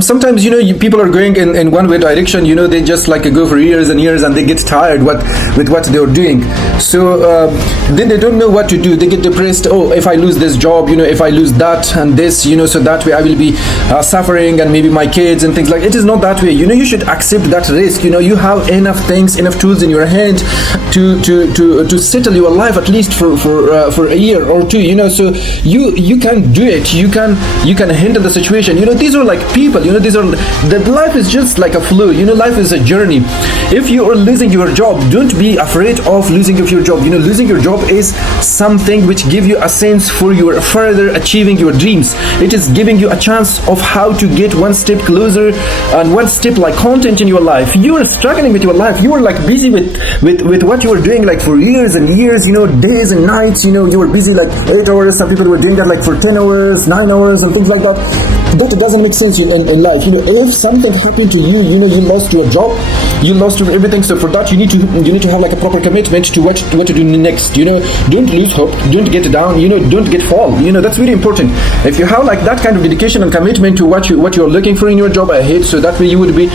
Sometimes, people are going in one way direction, they just like go for years and years, and they get tired with what they're doing. So then they don't know what to do. They get depressed. Oh, if I lose this job, if I lose that and this, so that way I will be suffering, and maybe my kids and things like. It is not that way. You should accept that risk. You have enough things, enough tools in your hand to settle your life at least for a year or two. So you can do it. You can handle the situation. These are like people. The life is just like a flow. Life is a journey. If you are losing your job, don't be afraid of losing your job. Losing your job is something which gives you a sense for your further achieving your dreams. It is giving you a chance of how to get one step closer and one step like content in your life. You are struggling with your life. You are like busy with what you are doing like for years and years, days and nights. You were busy like 8 hours. Some people were doing that like for 10 hours, 9 hours and things like that. That doesn't make sense in life. If something happened to you, you lost your job, you lost everything. So for that, you need to have like a proper commitment to what to do next. Don't lose hope, don't get down, don't get fall. That's very important. If you have like that kind of dedication and commitment to what you're looking for in your job ahead, so that way you would be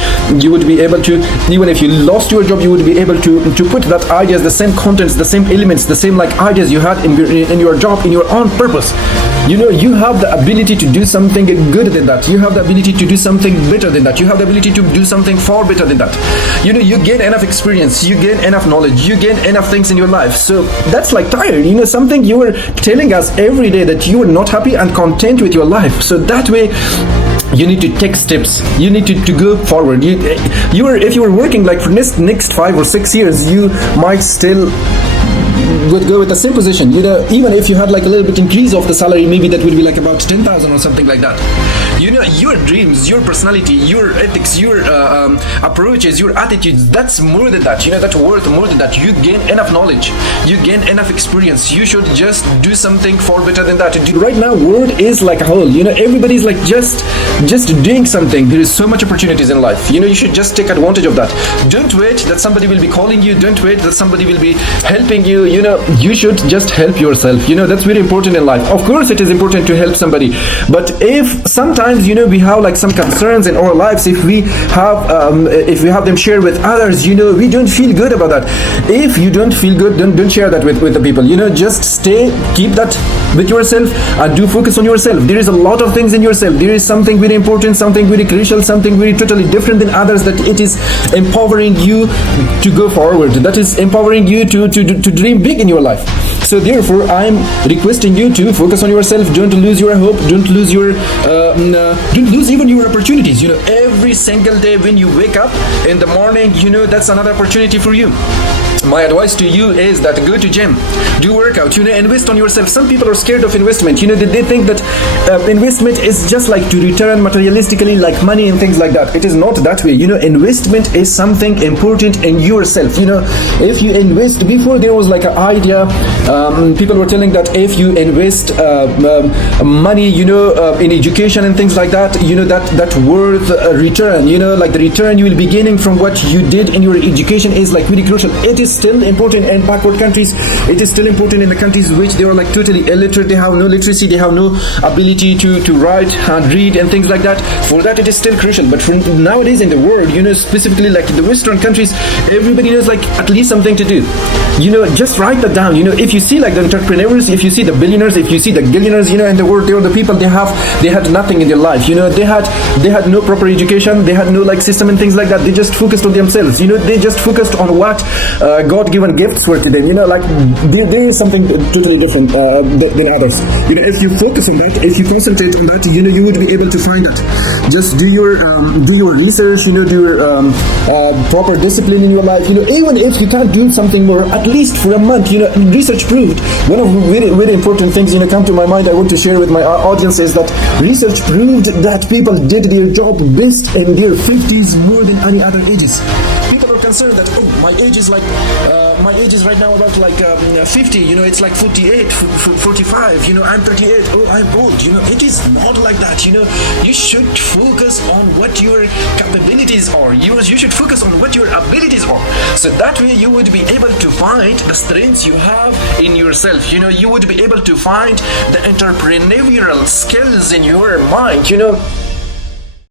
able to, even if you lost your job, you would be able to put that ideas, the same contents, the same elements, the same like ideas you had in your job, in your own purpose. You have the ability to do something good than that. You have the ability to do something better than that. You have the ability to do something far better than that. You gain enough experience, you gain enough knowledge, you gain enough things in your life. So that's like tired. Something you are telling us every day that you are not happy and content with your life. So that way you need to take steps. You need to go forward. If you are working like for next 5 or 6 years, you might still would go with the same position. Even if you had like a little bit increase of the salary, maybe that would be like about 10,000 or something like that. Your dreams, your personality, your ethics, your approaches, your attitudes, that's more than that. That's worth more than that. You gain enough knowledge, you gain enough experience. You should just do something far better than that. Right now, world is like a whole. Everybody's like just doing something. There is so much opportunities in life. You should just take advantage of that. Don't wait that somebody will be calling you. Don't wait that somebody will be helping you. You should just help yourself. That's very important in life. Of course, it is important to help somebody, but if sometimes we have like some concerns in our lives, if we have them shared with others, we don't feel good about that. If you don't feel good, don't share that with the people. Just keep that with yourself and do focus on yourself. There is a lot of things in yourself. There is something very important, something very crucial, something very totally different than others, that it is empowering you to go forward, that is empowering you to dream big in your life. So therefore, I'm requesting you to focus on yourself. Don't lose your hope. Don't lose even your opportunities. Every single day when you wake up in the morning, that's another opportunity for you. My advice to you is that go to gym, do workout, invest on yourself. Some people are scared of investment. They think that investment is just like to return materialistically, like money and things like that. It is not that way. Investment is something important in yourself. If you invest, before there was like an idea, people were telling that if you invest money, in education and things like that, that worth return. Like the return you will be gaining from what you did in your education is like really crucial. It is still important in backward countries. It is still important in the countries which they are like totally illiterate. They have no literacy. They have no ability to write and read and things like that. For that, it is still crucial. But for nowadays in the world, specifically like in the Western countries, everybody knows like at least something to do. Just write that down. If you see like the entrepreneurs, if you see the billionaires, if you see the billionaires, in the world, they are the people they had nothing in their life. They had no proper education. They had no like system and things like that. They just focused on themselves. They just focused on what God-given gifts were to them. Like there is something totally different than others. If you focus on that, if you concentrate on that, you would be able to find that. Just do your research. Do your proper discipline in your life. Even if you can't do something more, at least for a month. Research proved, one of the very, very important things come to my mind I want to share with my audience is that research proved that people did their job best in their 50s more than any other ages. People are concerned that my age is like my age is right now about like 50. It's like 48, 45. I'm 38. Oh, I'm old. It is not like that. You should focus on what your capabilities are. You should focus on what your abilities are. So that way you would be able to find the strengths you have in yourself. You would be able to find the entrepreneurial skills in your mind.